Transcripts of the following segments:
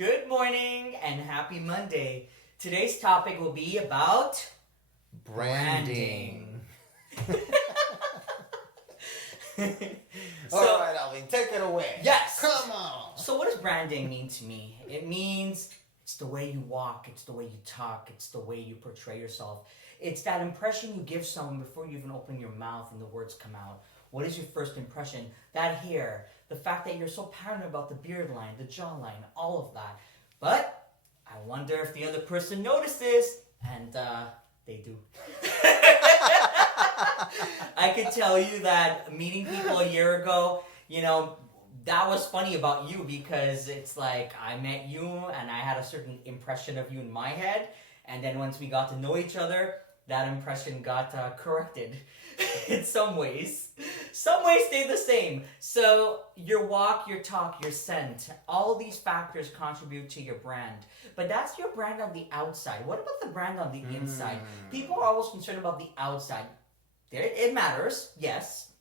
Good morning and happy Monday. Today's topic will be about Branding. So, All right, Alvin, take it away. yes. Come on. So what does branding mean to me? It means it's the way you walk, it's the way you talk, it's the way you portray yourself. It's that impression you give someone before you even open your mouth and the words come out. What is your first impression? That hair, the fact that you're so paranoid about the beard line, the jawline, all of that. But I wonder if the other person notices, and they do. I could tell you that meeting people a year ago, that was funny about you because it's like I met you and I had a certain impression of you in my head, and then once we got to know each other, that impression got corrected in some ways. Some ways stay the same. So your walk, your talk, your scent, all these factors contribute to your brand. But that's your brand on the outside. What about the brand on the inside? People are always concerned about the outside. It matters, yes.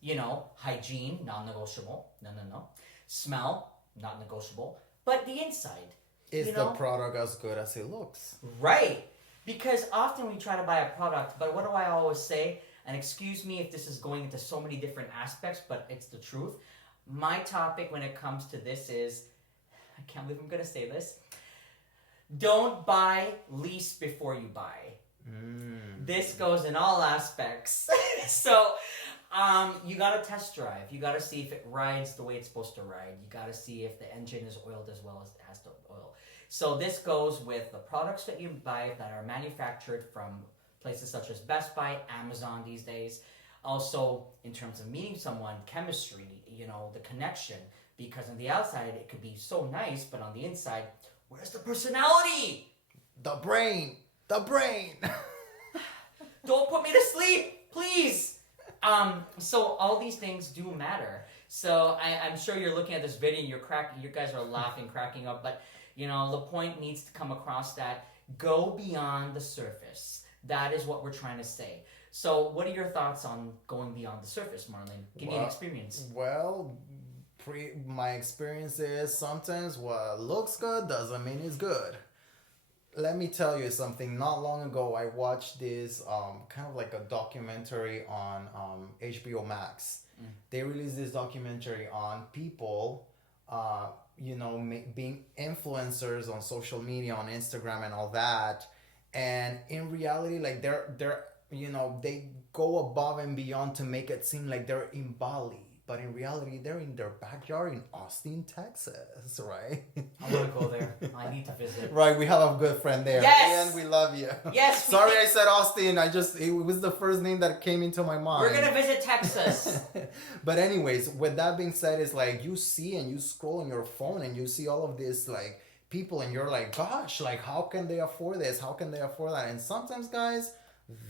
Hygiene, non-negotiable. No. Smell, not negotiable. But the inside. Is the product as good as it looks? Right. Because often we try to buy a product, but what do I always say? And excuse me if this is going into so many different aspects, but it's the truth. My topic when it comes to this is, I can't believe I'm going to say this, don't buy, lease before you buy. This goes in all aspects. So you got to test drive. You got to see if it rides the way it's supposed to ride. You got to see if the engine is oiled as well as it has to oil. So this goes with the products that you buy that are manufactured from places such as Best Buy, Amazon these days. Also, in terms of meeting someone, chemistry, the connection. Because on the outside, it could be so nice, but on the inside, where's the personality? The brain. Don't put me to sleep, please. So all these things do matter. So I'm sure you're looking at this video and you guys are laughing, cracking up, but the point needs to come across that go beyond the surface. That is what we're trying to say. So what are your thoughts on going beyond the surface, Marlene? Give me an experience. Well, my experience is sometimes what looks good doesn't mean it's good. Let me tell you something. Not long ago, I watched this kind of like a documentary on HBO Max. They released this documentary on people, being influencers on social media, on Instagram and all that. And in reality, like they're they go above and beyond to make it seem like they're in Bali. But in reality, they're in their backyard in Austin, Texas, right? I want to go there. I need to visit. Right, we have a good friend there. Yes! And we love you. Yes! Sorry I said Austin. It was the first name that came into my mind. We're going to visit Texas. But anyways, with that being said, it's like you see and you scroll on your phone and you see all of this like people and you're like, gosh, like how can they afford this? How can they afford that? And sometimes, guys,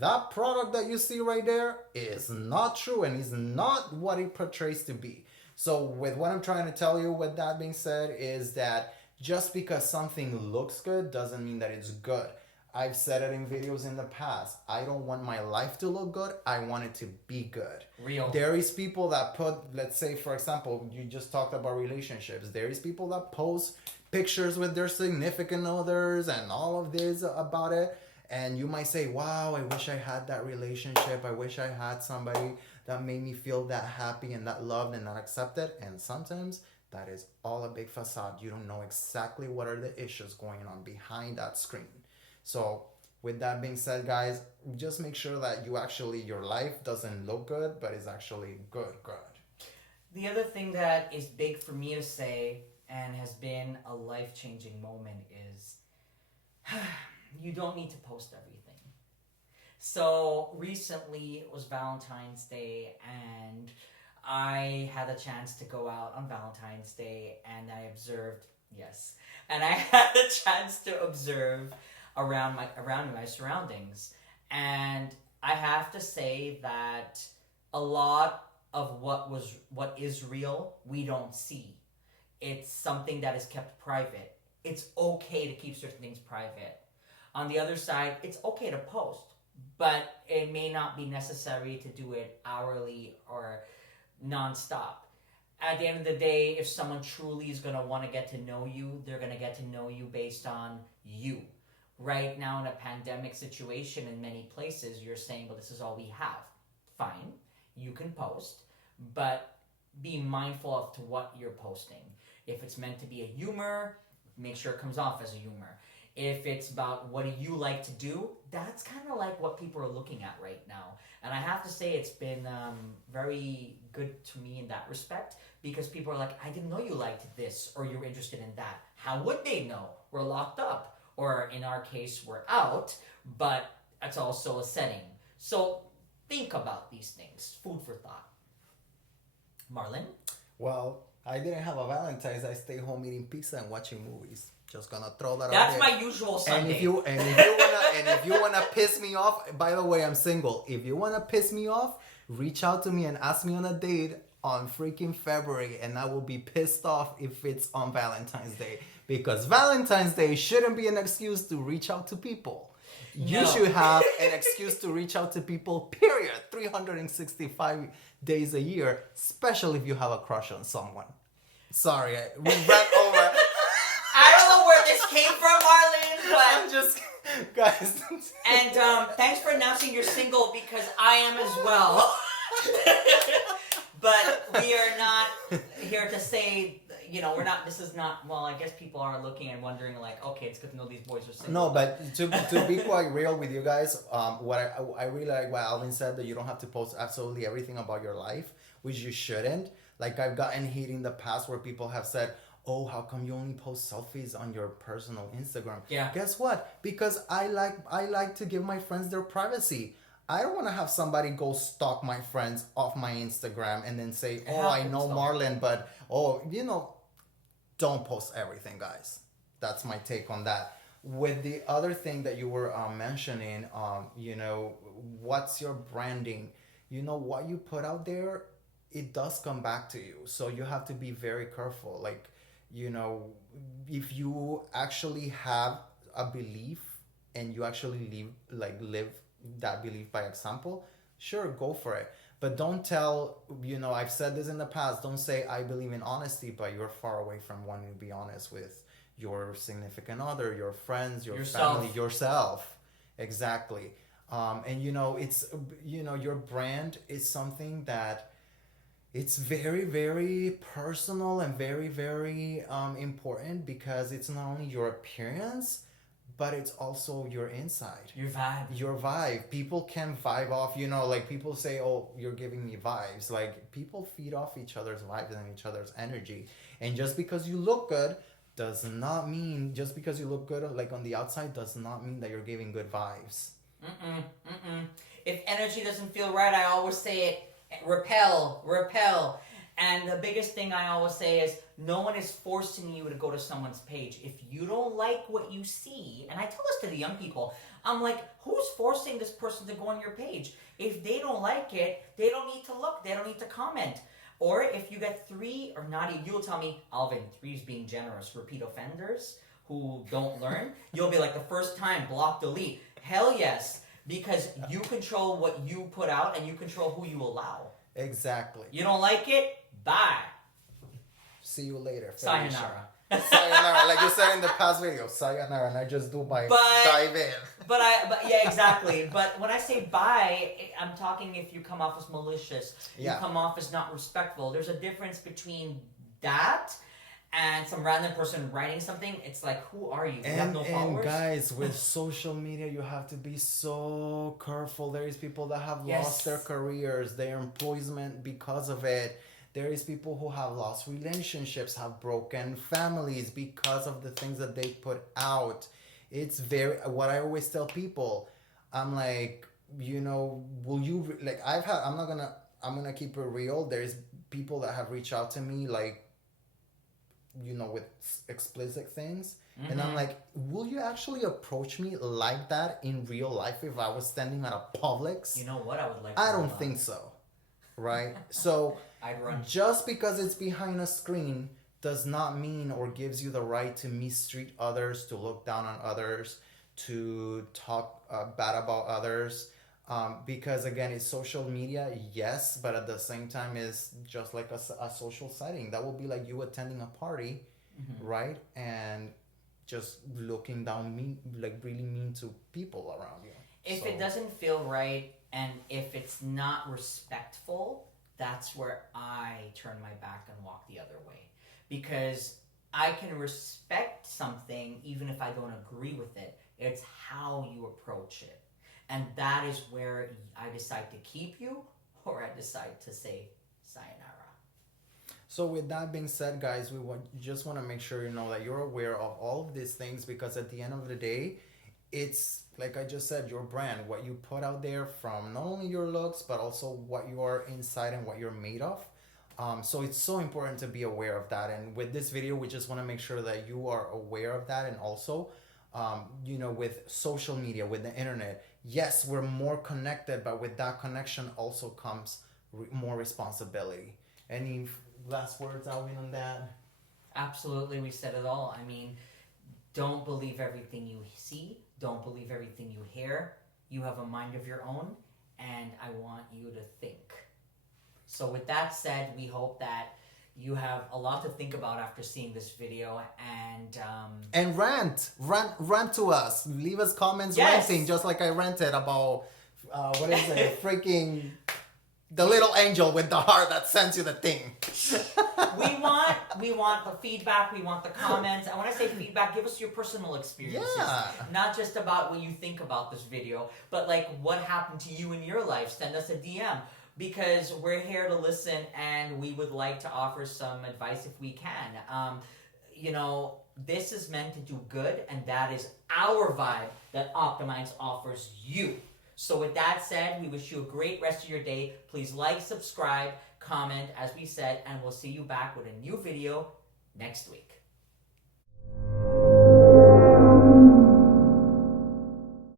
that product that you see right there is not true and is not what it portrays to be. So with what I'm trying to tell you with that being said is that just because something looks good doesn't mean that it's good. I've said it in videos in the past. I don't want my life to look good. I want it to be good. Real. There is people that let's say, for example, you just talked about relationships. There is people that post pictures with their significant others and all of this about it. And you might say, wow, I wish I had that relationship. I wish I had somebody that made me feel that happy and that loved and that accepted. And sometimes that is all a big facade. You don't know exactly what are the issues going on behind that screen. So with that being said, guys, just make sure that your life doesn't look good, but is actually good. The other thing that is big for me to say and has been a life-changing moment is you don't need to post everything. So recently it was Valentine's Day and I had a chance to go out on Valentine's Day and I observed, and I had a chance to observe around my surroundings. And I have to say that a lot of what is real, we don't see. It's something that is kept private. It's okay to keep certain things private. On the other side, it's okay to post, but it may not be necessary to do it hourly or nonstop. at the end of the day, if someone truly is going to want to get to know you, they're going to get to know you based on you. Right now, in a pandemic situation in many places, you're saying, well, this is all we have. Fine, you can post, but be mindful of to what you're posting. If it's meant to be a humor, make sure it comes off as a humor. If it's about what do you like to do, that's kind of like what people are looking at right now. And I have to say it's been very good to me in that respect, because people are like, I didn't know you liked this or you're interested in that. How would they know? We're locked up. Or in our case, we're out, but it's also a setting. So think about these things. Food for thought. Marlon? Well, I didn't have a Valentine's. I stay home eating pizza and watching movies. Just gonna throw that out That's there. my usual Sunday. And if you wanna piss me off, by the way, I'm single. If you wanna piss me off, reach out to me and ask me on a date on freaking February, and I will be pissed off if it's on Valentine's Day, because Valentine's Day shouldn't be an excuse to reach out to people. You should have an excuse to reach out to people, period. 365 days a year, especially if you have a crush on someone. Sorry, we ran over. I don't know where this came from, Marlon, but... I'm just... Guys. And thanks for announcing you're single, because I am as well. But we are not here to say, we're not, this is not, well, I guess people are looking and wondering like, okay, it's good to know these boys are single. No, but to be quite real with you guys, what I really like what Alvin said, that you don't have to post absolutely everything about your life, which you shouldn't. Like, I've gotten heat in the past where people have said, oh, how come you only post selfies on your personal Instagram? Yeah. Guess what? Because I like to give my friends their privacy. I don't want to have somebody go stalk my friends off my Instagram and then say, oh, I know Marlon, but, don't post everything, guys. That's my take on that. With the other thing that you were mentioning, what's your branding? What you put out there, it does come back to you. So you have to be very careful. Like, if you actually have a belief and you actually live that belief by example, sure, go for it. But don't tell, I've said this in the past, don't say I believe in honesty, but you're far away from wanting to be honest with your significant other, your friends, your family, yourself. Exactly. It's, your brand is something that it's very, very personal and very, very important, because it's not only your appearance, but it's also your inside. Your vibe. People can vibe off, like people say, oh, you're giving me vibes. Like, people feed off each other's vibes and each other's energy. And just because you look good just because you look good like on the outside does not mean that you're giving good vibes. If energy doesn't feel right, I always say it, repel. And the biggest thing I always say is, no one is forcing you to go to someone's page. If you don't like what you see, and I tell this to the young people, I'm like, who's forcing this person to go on your page? If they don't like it, they don't need to look. They don't need to comment. Or if you get 3, or not even, you'll tell me, Alvin, 3 is being generous, repeat offenders who don't learn, you'll be like, the first time, block, delete. Hell yes, because you control what you put out and you control who you allow. Exactly. You don't like it? Bye. See you later. Sayonara. Sayonara, like you said in the past video. Sayonara, and I just do my dive in. But yeah, exactly. But when I say bye, I'm talking if you come off as malicious, you come off as not respectful. There's a difference between that and some random person writing something. It's like, who are you? You have no followers? And guys, with social media, you have to be so careful. There is people that have lost their careers, their employment because of it. There is people who have lost relationships, have broken families because of the things that they put out. It's what I always tell people, I'm like, will you, like, I'm gonna keep it real. There's people that have reached out to me, like, with explicit things. Mm-hmm. And I'm like, will you actually approach me like that in real life if I was standing at a Publix? You know what I would like to I don't think so. Right? So I'd run. Just because it's behind a screen does not mean or gives you the right to mistreat others, to look down on others, to talk bad about others. Because again, it's social media, yes, but at the same time, it's just like a social setting. That will be like you attending a party, right? And just looking down mean, like really mean to people around you. If So- it doesn't feel right and if it's not respectful, that's where I turn my back and walk the other way. Because I can respect something even if I don't agree with it. It's how you approach it. And that is where I decide to keep you or I decide to say sayonara. So with that being said, guys, just want to make sure you know that you're aware of all of these things, because at the end of the day, it's like I just said, your brand, what you put out there, from not only your looks but also what you are inside and what you're made of. So it's so important to be aware of that. And with this video, we just want to make sure that you are aware of that. And also, with social media, with the internet, yes, we're more connected, but with that connection also comes more responsibility. Any last words, Alvin, on that? Absolutely, we said it all. I mean, don't believe everything you see. Don't believe everything you hear. You have a mind of your own, and I want you to think. So with that said, we hope that you have a lot to think about after seeing this video, and rant to us. Leave us comments, Yes. ranting, just like I ranted about what is it, freaking the little angel with the heart that sends you the thing. we want the feedback. We want the comments. And when I say feedback, give us your personal experiences, Yeah. not just about what you think about this video, but like what happened to you in your life. Send us a DM. Because we're here to listen and we would like to offer some advice if we can. This is meant to do good, and that is our vibe that Optimize offers you. So with that said, we wish you a great rest of your day. Please like, subscribe, comment, as we said, and we'll see you back with a new video next week.